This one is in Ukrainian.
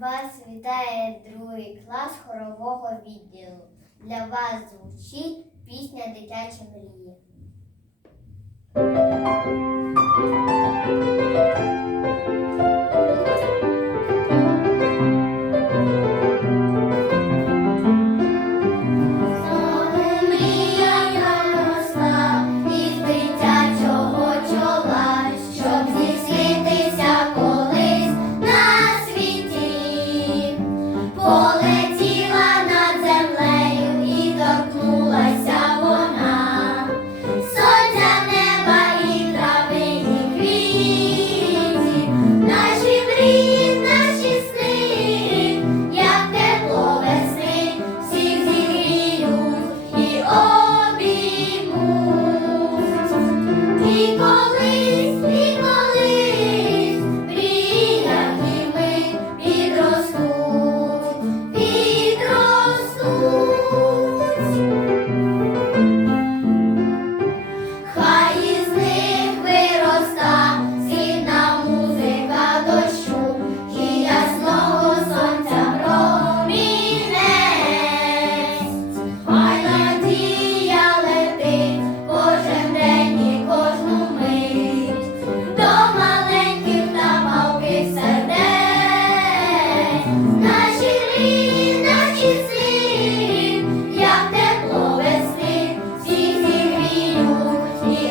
Вас вітає другий клас хорового відділу. Для вас звучить пісня Дитячі мрії.